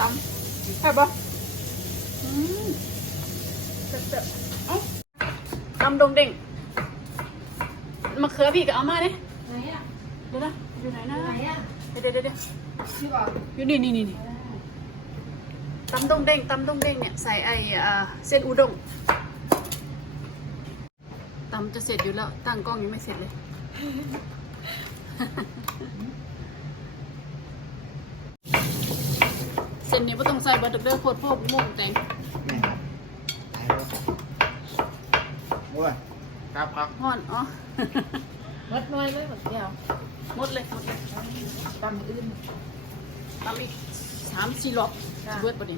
ตำใช่ปะอืมเจ็บๆเอ้าตำดงเด้งมะเขือพี่ก็เอามาเนี่ยไหนอะเดี๋ยวนะอยู่ไหนนะไหนอะเดี๋ยวเดี๋ยวเดี๋ยวพี่บอกอยู่นี่นี่นี่นี่ตำดงเด้งตำดงเด้งเนี่ยใส่ไออ่าเส้นอุด้งตำจะเสร็จอยู่แล้วตั้งกล้องยังไม่เสร็จเลย เส้ นนี้ไม่ต้องใส่บัตเตอร์โคตรพวกม่วงแตงแม่ครับตายแล้วโอ้ยครับครับห่อนอ๋อ มดน้อยเลยหมดแก้วหมดเลยหมดเลยตำอื่นตำอีกสามสี่รอบจ้ะเบิดบดี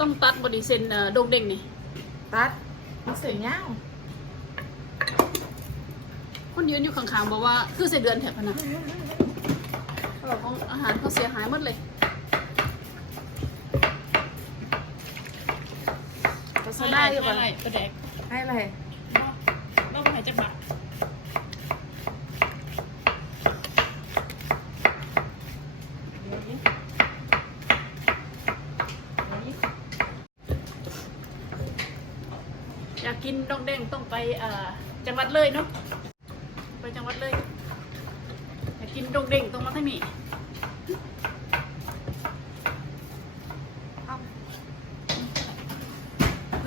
ต้องตัดบดีเส้นเอ่อโดงเด้งนี่ ตัดมันเสียเงาคนยืนอยู่ข้างๆบอกว่าคือเส้นเดือนแถบพะนะ เขาบอกของอาหารเขาเสียหายหมดเลยก็สได้อยู่ปป่ะอะไรประแดกให้อะไรต้องหายจากบัตรอยากกินดองเด้งต้องไปเอ่อจังหวัดเลยเนาะไปจังหวัดเลยอยากกินดองเด้งต้องมาที่นี่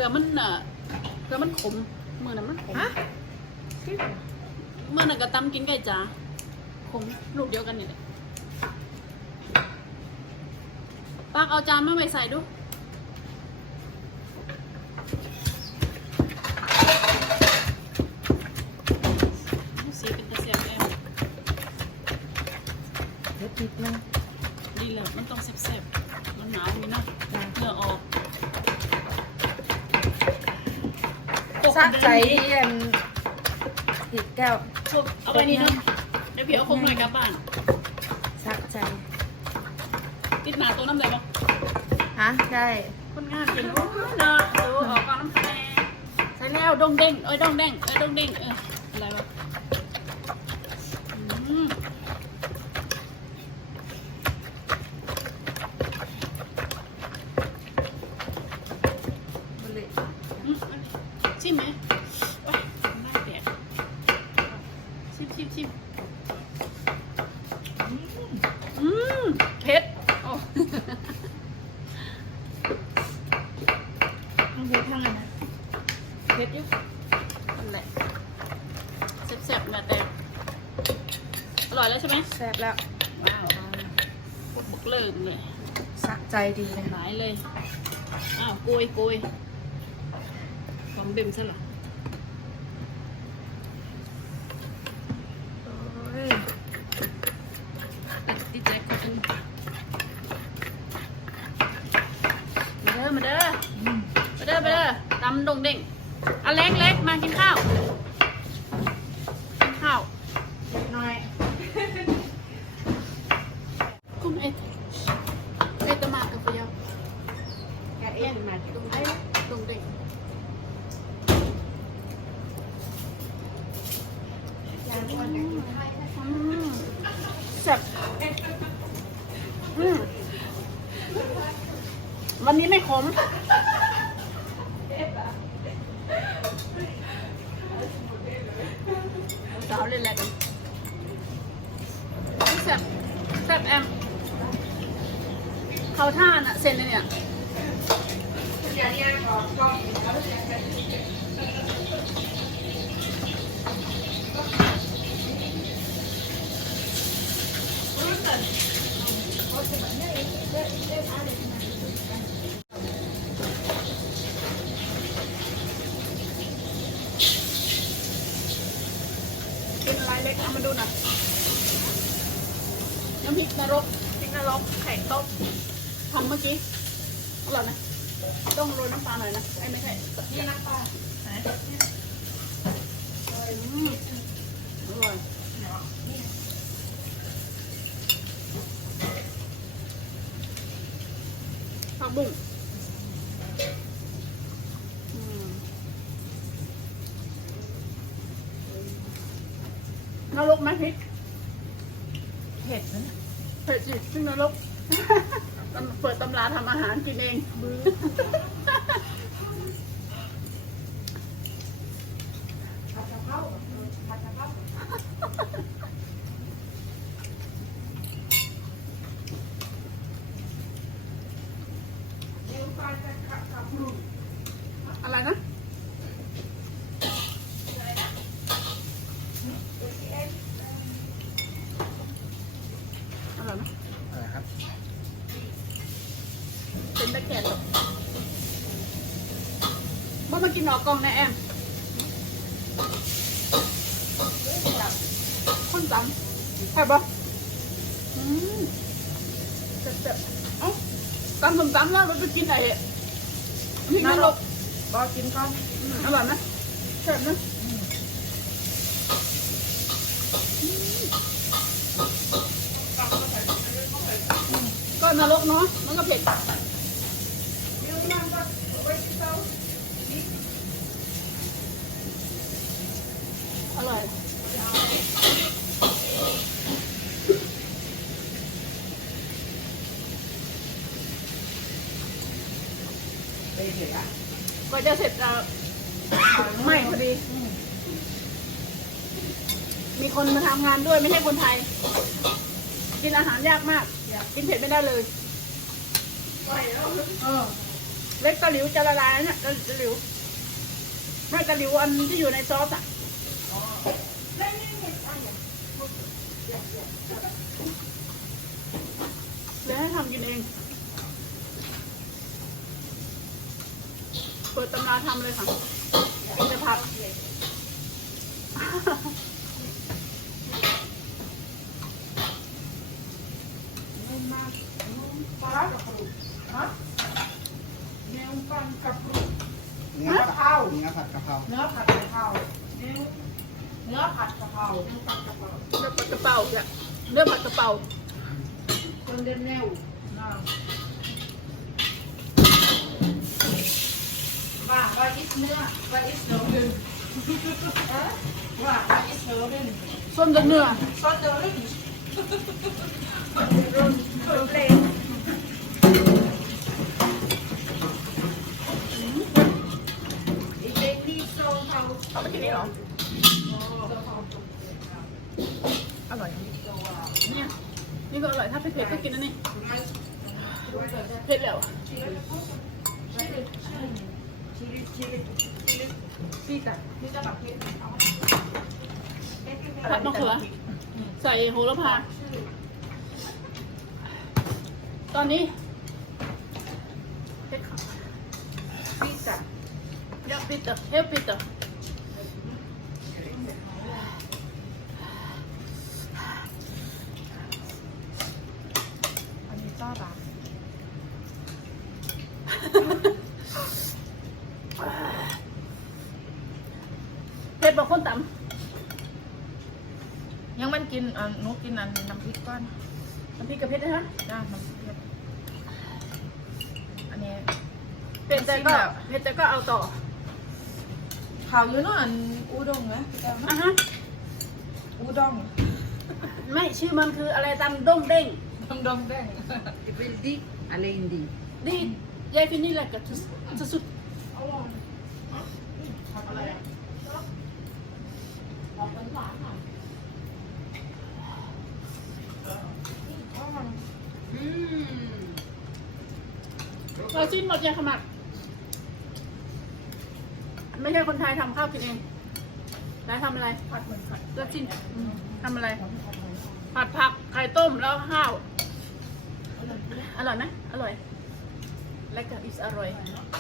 ผื่อมันเอ่อเผื่อมันขมมือนั้นมันขมฮะเมื่อนั้นก็ตำกินไก่จ๋าคงลูกเดียวกันนี่แหละปากเอาจานมาไว้ใส่ดู สีเป็นตะเสียบแล้วเดี๋ยวติดนึงดีแล้วมันต้องแซ่บๆมันหนาวมีนะเหงื่อออก ซักใจเย็นติดแก้วพวกเอาไปนี่เนาะเดี๋ยวพี่เอาคงหน่อยกลับบ้านซักใจติดหนาตัวน้ำไหลบอกฮะได้คนงานกินโอ้ยเนาะดูออกกองน้ำแข็งใส่แล้วดงเด้งเอ้ยดงเด้งเอ้ยดงเด้งเอออะไรวะอืม บริ อืมชิมไหมโอ๊ยหน้าเปียก ชิมชิมชิมอืมเผ็ดโอ้ต้องเฮ็ดทางนั้นนะเผ็ดอยู่นั่นแหละแซ่บๆเนี่ยแต่อร่อยแล้วใช่ไหมแซ่บแล้ว ว้าวบุกบุกเลิกเลยซักใจดีเลยหลายเลย อ้าวกุยกุยของเบมซะเหรอ โอ้ยดิแจ็คก็คือมาเด้อมาเด้อมาเด้อมาเด้อตำดงเด้งอะเล็กเล็กมากินข้าว กินข้าว น้อย คุณเอ็ดเอ็ดตะมากกับเฟียว แกเอ็นมาตรงไหน ดงเด้ง ยางอ่อนกันอยู่ อืมแซ่บอืมวันนี้ไม่ขมสาวเล่นอะไรกันแซ่บแซ่บแอม เขาท่าน่ะ เซ็นเลยเนี่ยกินอะไรเล็กเอามาดูหน่อยน้ำพริกนรกพริกนรกไข่ต้มทำเมื่อกี้ อร่อยไหมต้องโรยน้ำปลาหน่อยนะไอ้ไม่ใช่นี่น้ำปลาไหน อืมอร่อยผักบุ้งอืมนรกไหมพริก เผ็ดนะเนี่ย เผ็ดสิซึ่งนรก เปิดตำราทำอาหารกินเอง ผัดกะเพราผัดกะเพรา อะไรนะอะไรนะ อะไรครับ เป็นตะแกรงหรอก บ่มากินหนอกกองนะแอมคนตำใช่ปะอืมเจ็บๆเอ้าตำส้มตำแล้วเราจะกินอะไรพริกนรกบอกกินก่อนอืมอร่อยไหมแซ่บนะก็นรกเนาะมันก็เผ็ด ร่อยกว่าจะเสร็จอะไม่พอดี มีคนมาทำงานด้วยไม่ใช่คนไทย กินอาหารยากมาก กินเผ็ดไม่ได้เลยเออเล็กตะหลิวจะละลายเนี่ยตะตะหลิวไม่ตะหลิวอันที่อยู่ในซอสอะ เลยให้ทำกินเอง เปิดตำราทำเลยค่ะกินแต่ผักปลากับปรุฮะเนื้อปันกับปรุเนื้อผัดเนื้อผัดกะเพราเนื้อผัดกะเพรา เนื้อผัดกะเพราเนื้อผัดกะเพราเนื้อผัดกระเป๋าเนี่ยเนื้อผัดกะเป๋าคนเดินแนวนะว่าว่าอิสเนื้อว่าอิสเนื้อเดินว่าว่าอิสเนื้อส้มกับเนื้อซอสเดินเดินเอาไปกินนี่หรอ อร่อย เนี่ย นี่ก็อร่อย ถ้าเผ็ดๆก็กินอันนี้เผ็ดแล้วซีจ้ะนี่จะแบบเผ็ดเอาผัดมะเขือ ใส่โหระพา ตอนนี้เผ็ดค่ะซีจ้ะ Ja, bitte. Heel bitte. อันนี้จ้าบ้า เผ็ดบอกคนต่ ยังมันกินอะห นูกินอันน้ำพริกก้อนำน้ำพริกกับเผ็ดนะฮะจ้าน้ำพริกเผ็ดอันนี้เผ็ดแต่ก็เผ็ดแต่ก็เอาต่อข่าวอยู่เนอะอันอูด้งไหมอะฮะอูด้งไม่ชื่อมันคืออะไรตำด้งเด้งดงดงแดง Ik wil die alleen die. ดียายฟินนี่แหละกับสุด เราสิ้นหมดยังขมัก ไม่ใช่คนไทยทำข้าวกินเองแล้วทำอะไร ผัดเหมือนผัดแล้วจิ้นทำอะไร ผัดผักไข่ต้มแล้วข้าว อร่อยไหมอร่อย และกับอิสอร่อย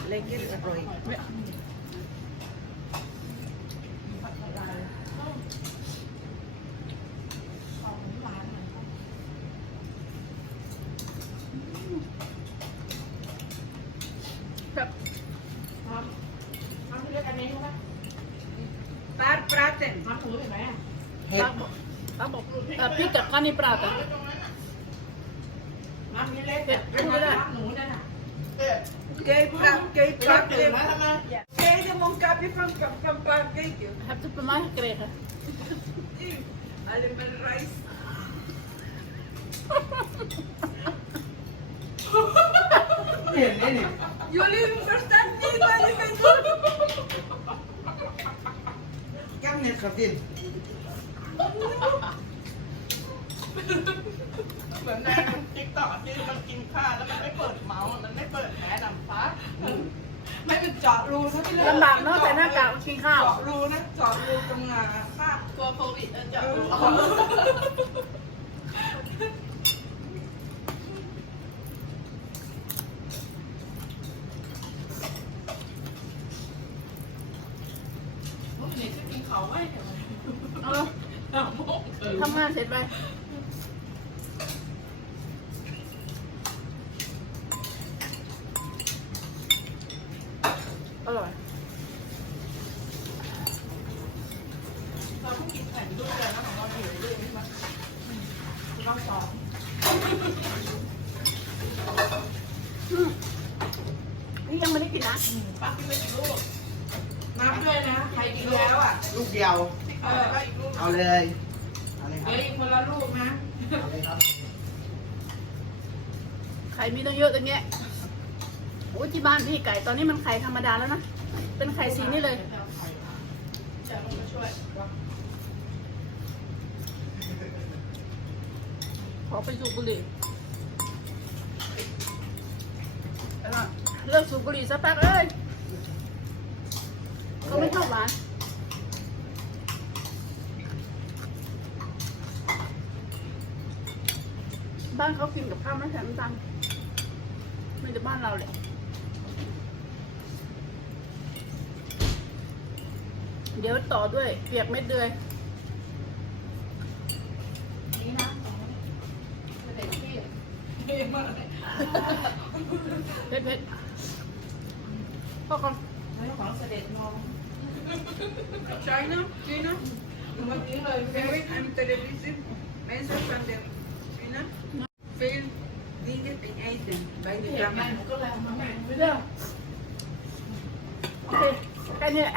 Lekker rooi. ครับ น้ำพริกอันนี้ใช่ไหม Paar praten. น้ำถือเห็นไหมอะ ป้าบอกป้าบอกเอ่อพี่กับคานิปราตะน้ำพริกเล็กเนี่ยน้ำหนูนั่นน่ะ Kijk, praat, kijk, praten. Kijk, de mondkapje van, van, van paar, kijk je. Hebt u bij mij gekregen? Alleen maar rijst. เห็นนี่นี่ You live in Constantine, why you can go? แก้ม เน็ตครับดินเหมือนในติ๊กต็อกที่มันกินข้าวแล้วมันไม่เปิดเมาส์มันไม่เปิดแมสดำฟ้าไม่เป็นเจาะรูนะพี่เลยลำบากเนาะใส่หน้ากากกินข้าว เจาะรูนะเจาะรูตรงงาค่าตัวโควิดเออจะพวกนี้จะกินเขาไว้เดี๋ยว เออ สามโมงคืน ทำงานเสร็จไปอร่อย เราต้องกินแผ่นด้วยกันแล้วของเราอยู่ด้วยใช่ไหมต้องสอง อืมนี่ยังไม่ได้กินนะ ป้ากินไปกี่ลูก นับด้วยนะ ใครกินแล้ว อะลูกเดียว เออแล้วอีกลูกเอาเลย เอาเลยคเหรับลืออีกคนละลูกนะ เอาเลยครับไข่มีตั้งเยอะตั้งแยะโอ้ยที่บ้านพี่ไก่ตอนนี้มันไข่ธรรมดาแล้วนะ เป็นไข่สีนี่เลย จะลงมาช่วยขอไปสูบบุหรี่แล้วก็เลิกสูบบุหรี่สักพักเอ้ยก็ไม่ชอบหวาน บ้านเขากินกับข้าวไม่ใส่น้ำตาลไม่แต่บ้านเราเลยเดี๋ยวต่อด้วย เปียกเม็ดเดือยนี่นะเด็กที่เท่มากเลยเผ็ดเผ็ดพ่อก่อนแล้วของเสด็จน้อง China, China. วันนี้เลย David, I'm television. Mensen van de China. ไปเห็ de นไง camera. หนูก็เลยเอามาแม่ไม่ได้โอเคแค่นี้แหละ